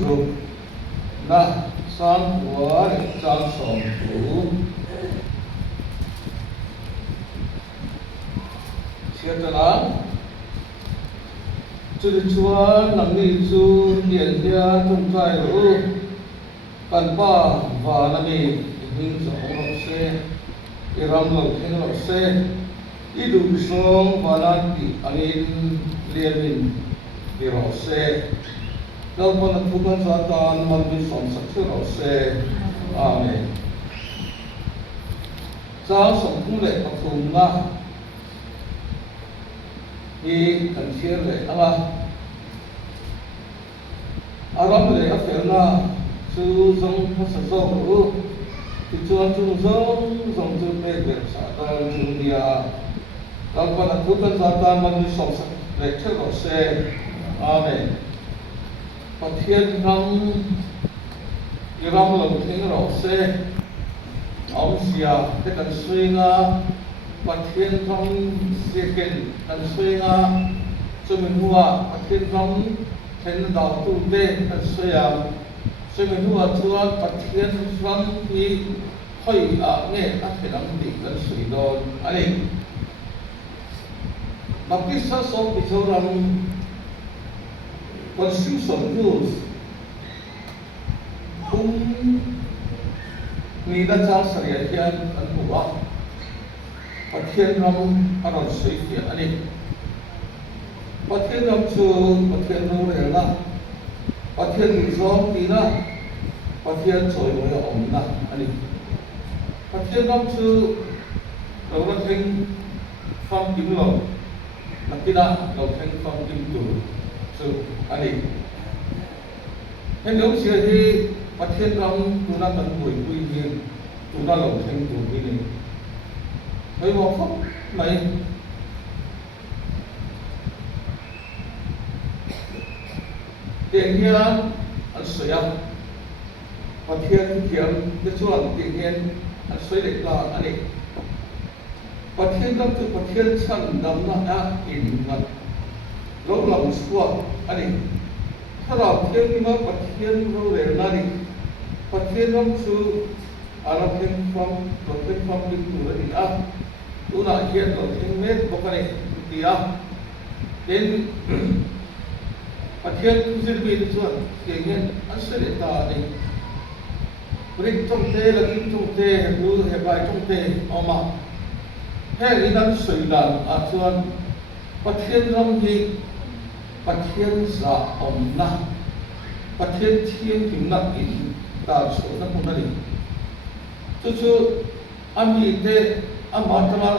Dục na san của trang sòng thủ chia cho nó chú đi chúa nằm đi chú hiện ra trong trai lũ cần ba và nằm đi hình dòng lọc xe iram lọc hình lọc xe ít đủ sông và nát đi anh liền mình đi lọc xe đâu có là phụ quan gia tan mà đi sống sắc thứ lọc xe amen giáo sống cũng lệ mặc thùng nga đi cần chia lệ nga aram lệ affair chú giống phát sản dòng thì chuan chú giống chú bê bê xã tan chú nia đâu có là phụ quan gia tan mà đi sống sắc lệ thứ lọc xe amen Phật thiên rong iram lồng thiên rọ xe ông xia cái cần suy nga Phật thiên rong xe kên cần suy nga cho mình hua Phật thiên rong thiên đạo tu tê cần suy cho mình hua chúa Phật thiên rong thì hơi nghe các cái đám đi cần suy đòn anh mà cái số số bị cho rằng Constitution rules kung nida cha sariya hian an hua pathian ram aron sei fian ani pathian ram chu pathian ro re la pathian ni zom ti na pathian choi lo om na ani pathian ram chu lo ra thing from kim lo nakina lo thing from kim tu so ani hen dong sia hi pathian ram tu na kan bui bui hi tu na lo theng tu hi ni hoi mo khop mai tiền hian an soya pathian kiam ke chuan tiền hian an soi le la ani pathian ram tu pathian chan dam na a in na lo lam suwa ani thara thiên ma pathian ro re na ni pathian ram chu ara theng from din tu ni a tu na hian lo theng me bokani tia den pathian tu zir bi chuan ke hian an se le ta ni rik trong te la kim trong te bu he bai trong te oma he ri nan soi dan a chuan pathian ram hi pathian za om na pathian thiên kim na in ta so na ko na ni chu ami te amatama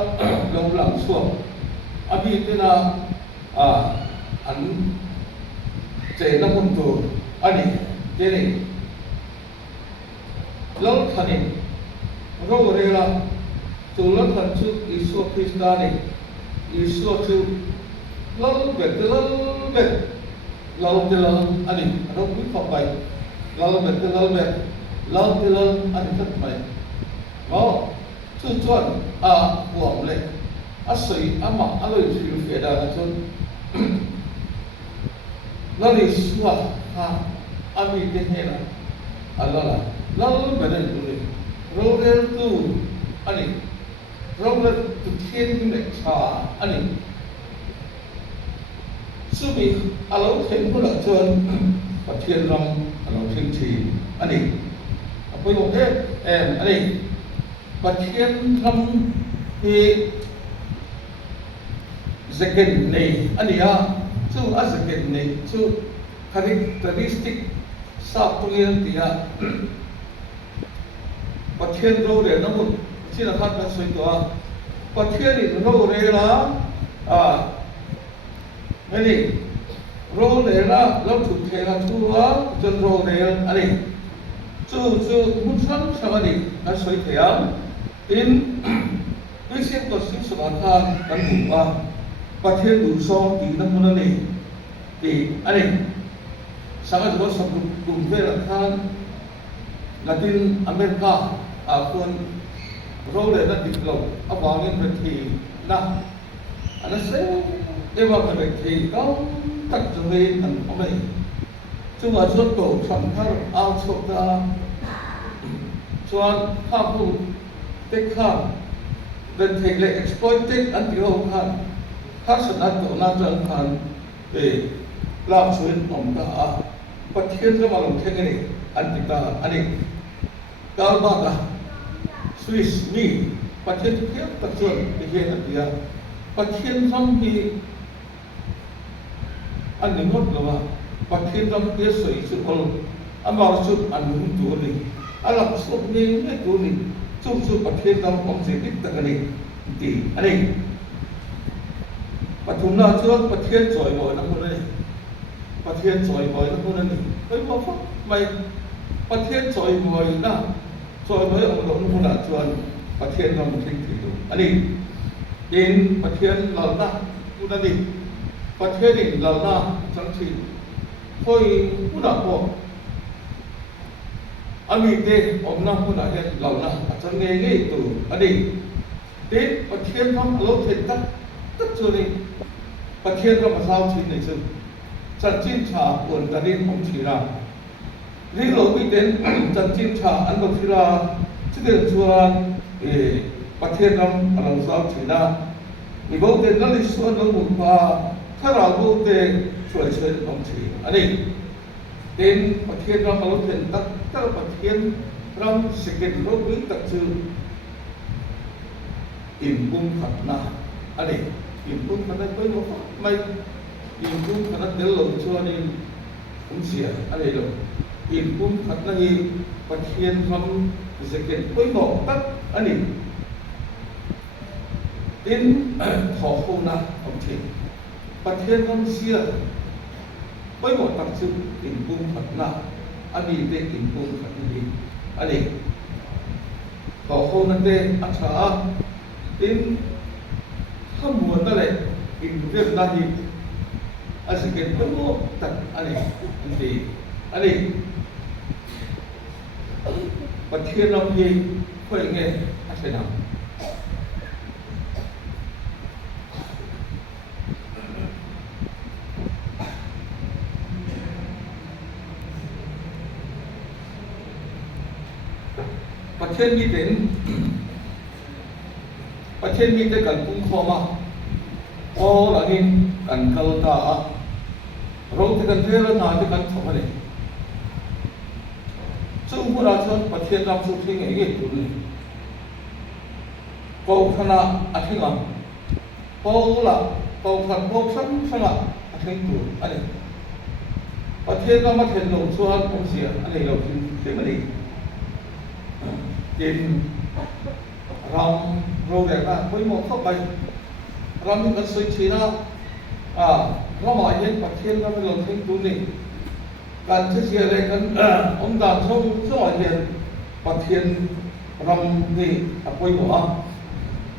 lo lang so ami te na an che na mun tu ani te ni lo thani ro re la tu lo than chu isu kristani isu chu lâu bệt lâu anh ấy đâu biết học bài lâu bệt anh ấy thất bài đó chú chuẩn của lệ sấy mặc lời chịu phía đó là chôn nó đi xua anh ấy tên hệ là lâu bệt rồi tu anh ấy rồi tu thiên địa cha anh ấy suami alau theng pun nak cuan pathian ram alau theng chi ani apa yang ani pathian ram hi zaken nei ani chu zaken nei chu characteristic sa pungin dia pathian ro re namun sila khat na soi to pathian ni ro re la ani ro le la lo thu the la thu chân ro le ani chu mun san samani a soi thea in tuy xem to sim sa tha kan bu pathian du so ti na mun ni ti ani sama jo sa dum ve la than Latin America kun ro le na dik lo awangin prethi na ana se ewa ka thì có tất cả về thành của mình chung ở chuột cổ trong thar ao chụp ta chuan khắp phụ tết khăn đến thể lệ exploited anh tiêu hậu khăn khát sẵn ăn tổ na chân khăn để làm chuyện ông ta bắt thiên ra mà lòng thiên này anh ta anh ấy cao ba ta Swiss mi bắt thiên thiết tập chuẩn để hiện anh ta bắt thiên trong thì anh đừng ngót rồi bắt thiên trong kia sợi sự ôn anh bảo chút anh muốn tu đi anh làm suốt điไม่tu đi chung chung bắt thiên trong ông sẽ biết tất cả này thì anh ấy bắt thùng nào chưa bắt thiên giỏi bồi nó không đây bắt thiên giỏi bồi nó không đây ấy bảo pháp mày bắt thiên giỏi bồi na giỏi bồi ông đó nó không đã chuẩn bắt thiên trong một thiên thì đủ anh ấy đến bắt thiên lão na cũng đã đi bắt thiên đi lão na chẳng chỉ thôi cũng đã có anh ấy thế ông na cũng đã hiện lão na chẳng nghe nghe từ anh ấy đến bắt thiên trong lâu thiệt tất tất chưa đi bắt thiên trong mà sao chuyện này chứ chân chín trà buồn ta đến không chỉ là riêng lối bị đến chân chín trà ăn được thì là chứ đừng chua bắt thiên trong mà làm sao chỉ là vì vô tiền nó đi xuân nó buồn quaถ้าเราvô tiềnช่วยkhông chỉ anh ấy đến bắt thiên trong mà lâu thiệt tất tất bắt thiên trong sự kiện lối bị tất chứ im bung khát na anh ấy im bung khát na với một mai im bung khát na del lồng chua ni cũng xỉa anh ấy rồi im bung khát na hi bắt thiên trong sự kiện với một tất anh ấy đến thọ khô na ông chị bắt thiên trong xỉa với một đặc trưng im bung khát na anh ấy để im bung khát na anh ấy thọ khô na để ăn chả đến không muốn ta lại in việc ta thì anh sẽ kiện với một tận anh thì anh ấy và thiên long gì khởi nghe anh sẽ làm và thiên đi đếnประเทศมีแต่กันคุ้มครองมาโอ้หลังนี้กันเกลตาเราที่กันเทระนาที่กันทำอะไรซึ่งผู้ราชประเทศเราสุดที่ไงเงี้ยตัวนี้กองคณะอาทิตย์ละกองละกองทัพกองชั้นชั้นละอาทิตย์ตัวอันนี้ประเทศเรามาเห็นหนุ่มส่วนผมเสียอันนี้เราคิดเสียมันดีเย็นเราเรียกว่าคุยหมดเข้าไปเรามีกันสุดที่นะเราหมายเห็นประเทศเราไม่ลงทิ้งตัวนี้การที่เสียอะไรกันองค์การส่งหมายเห็นประเทศเรานี่คุยหมด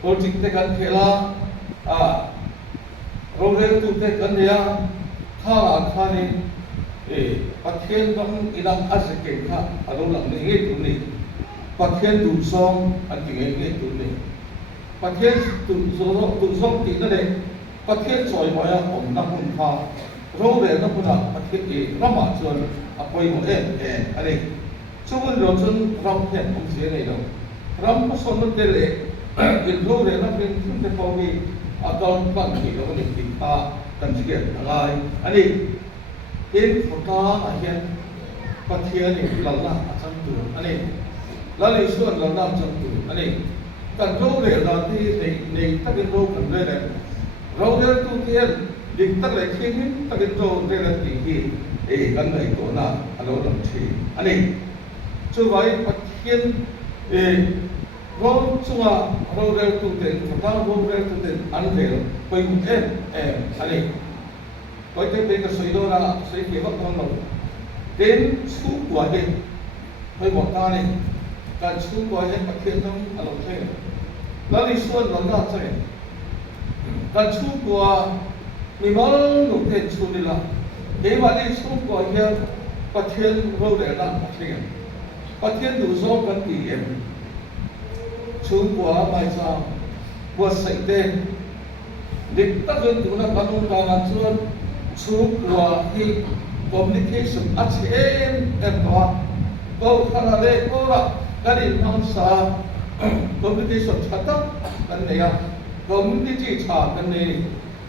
โปรเจกต์แต่กันเทล่าเราเรียนตัวแต่กันเนี่ยข้านี่ประเทศต้องอีนังอาศัยเก่งข้าเราหลังนี้ตัวนี้ประเทศดูซ่องอันที่เงี้ยตัวนี้ประเทศดูซ่องตีนั่นเองประเทศสวยมากผมนักบุญพาเราเรียนนักบุญประเทศเองเรามาชวนไปหมดอันนี้ช่วงเราชวนเราเห็นผมเสียในเราเราไม่สนมันเดเลยกินเราเรียนนักเรียนที่เป็นพอมีอาการบางทีเราไม่ติดตากันเสียอะไรอันนี้เห็นฝนตาเห็นประเทศนี่เราละจังตัวอันนี้แล้วในส่วนเรานำจังตัวอันนี้การเราเรียนเราที่ในตั้งแต่เรากันเลยเนี่ยเราเรียนตัวเทียนดิบตั้งแต่เที่ยงตั้งแต่เราเรียนตีที่กันในตัวน่ะเราลำชีอันนี้ช่วยประเทศเราช่วยเราเรียนตัวเทียนถ้าเราเรียนตัวเทียนอันเดียวไปหมดอันนี้ก็จะเป็นการสวยด้วยนะสวยเกี่ยวกับของเราเดินสู้กว่าเดินไปหมดตาเนี่ยการสู้กว่าเห็นประเทศต้องอารมณ์ใช่แล้วในส่วนเราหน้าใช่การสู้กว่ามีมันหนุนเห็นสู้นี่ละเดี๋ยววันนี้สู้กว่าเห็นประเทศเราเรียนนะใช่ไหมประเทศดูซ้อมกันกี่สู้กว่าไม่ทราบว่าสิ่งเด่นเด็กตั้งใจดูนะการลงการส่วนสู้กว่าที่ communication at em đó câu khá lệ cô là cái gì nó sa communication chặt tóc cái này à community chặt cái này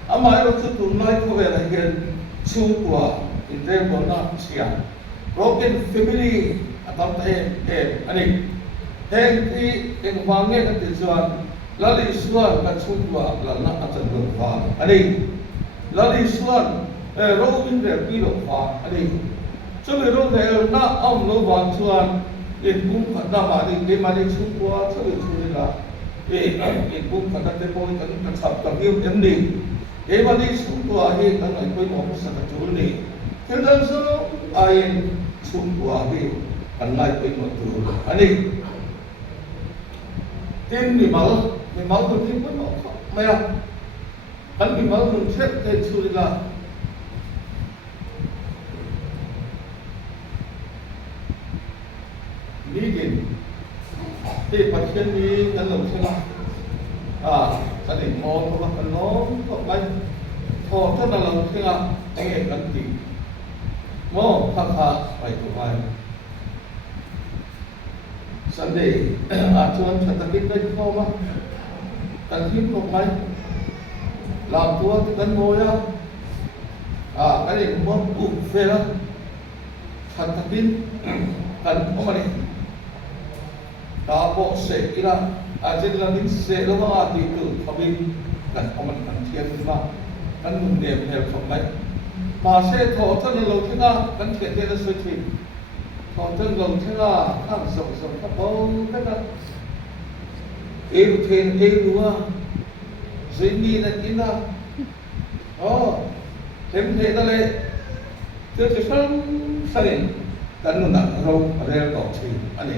ama ai rồi tụi nói có vẻ là hiện chú của in them của nó xia broken family atam em anh ấy hèn thì em vang nghe cái tiếng chuan là lý xuân cái chú của là nó ở trong đường vàng anh ấy là lý xuân Robin về quy luật hóa anh đi, cho nên lúc này na ông nó hoàn toàn in cũng phải na mà đi cái mà đi chung qua cho nên chúng là in cũng phải cái bôi cái sập cái yêu em đi, cái mà đi chung qua thì cái này કોઈ một sự thật chủ này, cái đó số ai chung qua thì cái này કોઈ một chủ anh đi, tin thì máu tôi tin cũng không, mày à, anh bị máu mình chết cái chủ là Begin. Thì phát hiện đi cái lồng xe là gia đình mò nó bắt nó bay thò rất là lồng xe là anh em gắn tỉ mò khá phải của bài Sunday chuan chặt cái đây không mà cần hiếp một máy làm tua thì cần ngồi cái này mò ụp về đó chặt cái cần không mà đi ta bộ sẽ là trên là mình sẽ lo mà thì tự thabin cần không mình cần thiện mà cần mùng niệm theo không mấy mà sẽ thọ thân lâu thế nào cần thiện thế là sự thì thọ thân lâu thế là tham rộng các bao tất cả yêu thiên yêu à duy nghi là in à thêm thế đó lên chưa chỉ phân sai cần nó nặng râu ở đây là chỉ anh ấy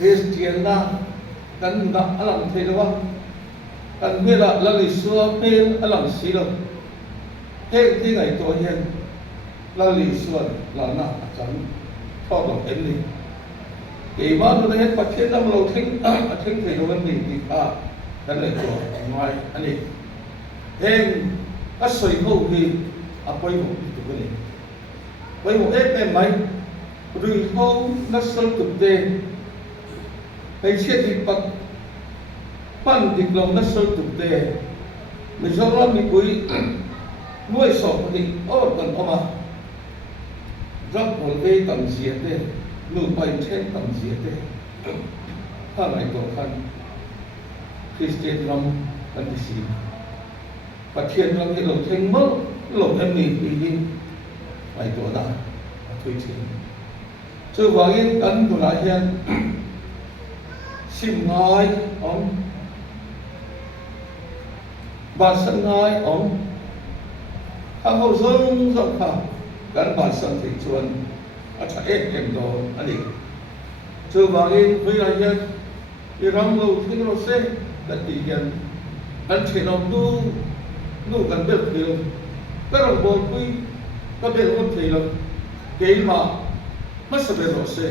Christian na kan na alam thế đó kan biết là lịch sử bên alam xí đâu hết cái ngày tôi hiện là lịch sử là na chẳng thọ được em đi cái mà nó hết phát triển năm lâu thinh thì nó vẫn bị cái này của ngoài anh ấy thêm các sợi hậu thì quay một cái này quay một hết em mấy rồi hậu nó sâu thực tế hay xét thì bậc phân định lòng nó sâu thực tế mình do đó mình quý nuôi sống thì còn có mà rất một cái tầm diệt đấy nụ bay trên tầm diệt đấy thằng này có khăn Christian lòng cần gì và thiên lòng thì lòng thanh mất lòng em mình thì phải chỗ nào thôi chứ chứ vào cái ấn của lại hiện sim ngài ông bà sân ngài ông hàng hậu dương rộng khả gắn bà sân thị chuồn cha em đó anh ấy chưa vào cái với lại hiện thì rong lâu thì nó sẽ đặt tỷ hiện anh chỉ làm nu gần được thì các đồng bộ quy các bên không thì là cái mà mất sự biệt rõ sẽ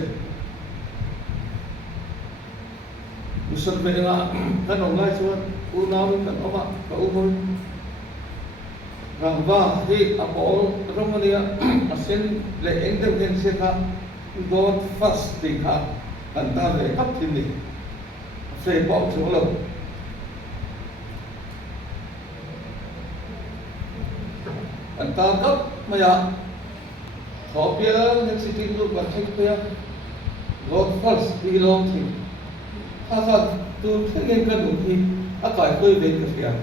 Musul bela kan online chuan unau kan oma ka umul rangwa hi apol romania asen le engdem hen se kha god first ti kha anta ve khap thim ni se bom chung lo anta kap maya khopia hen city lu ba thik pia god first ti long thim Hafat tu thengeng kan uthi akai koi ve kya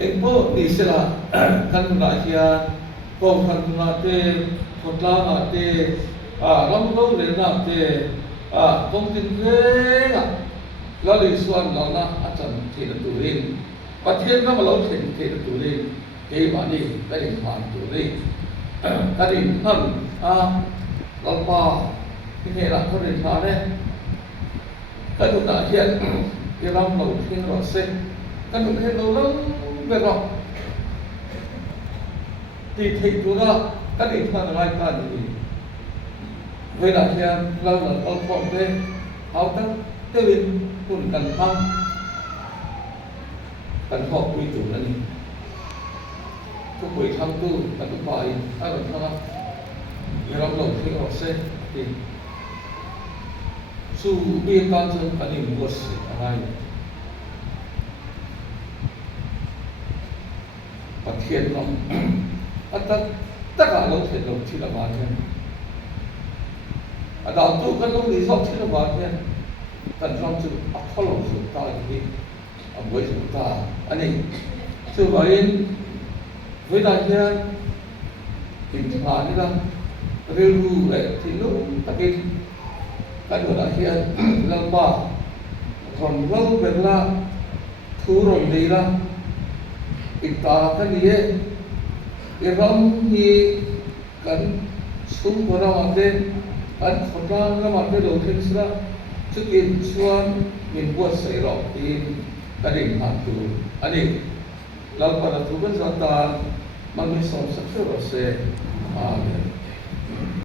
engpo ni sela kan na hia kom kan na te khotla na te ram lo le na te kom tin re na la li suan la na achan the na tu rin pathian na malo the na tu rin ke ba ni ka rin phan tu rin ka rin han lalpa ni la ko rin tha ne cái tụi ta hiện cái rong đầu tiên rồi xem cái tụi hiện đầu lớn về rồi thì tụi ta cái điện thoại là ai ta gì với lại hiện lâu là ông phụng về áo tắc tiêu biển cùng cần thăng cần họ quy chủ là gì ก็บุยทำตู้แต่ก็ไปอะไรเท่านั้นเราหลงที่ออกเส้นที่สู้เบี้ยการจนอันนี้หมดสิอะไรประเทศเราอันนั้นตั้งแต่เราเห็นเราที่ละบาทเนี่ยอันดาวตู้ก็ต้องรีสอร์ทที่ละบาทเนี่ยแต่เราจะอัพพอลสุดท้ายที่อันไว้สุดท้ายอันนี้คือว่าเวลาเนี่ยอินทรานี่ละเรื่องรู้เลยที่รู้ตะกี้กันเวลาเนี่ยลำบากคนเราเวลาทุรนดีละอิตากันเนี่ยเรามีกันสุ่มคนเราเดินอันคนเรามาเดินโดยที่สุดจุดยืนชวนมีบทเสรีที่กันเองทำตัวอันนี้เราเปิดทุกคนสัตว์มันมีสองสักเท่าไหร่อาเมน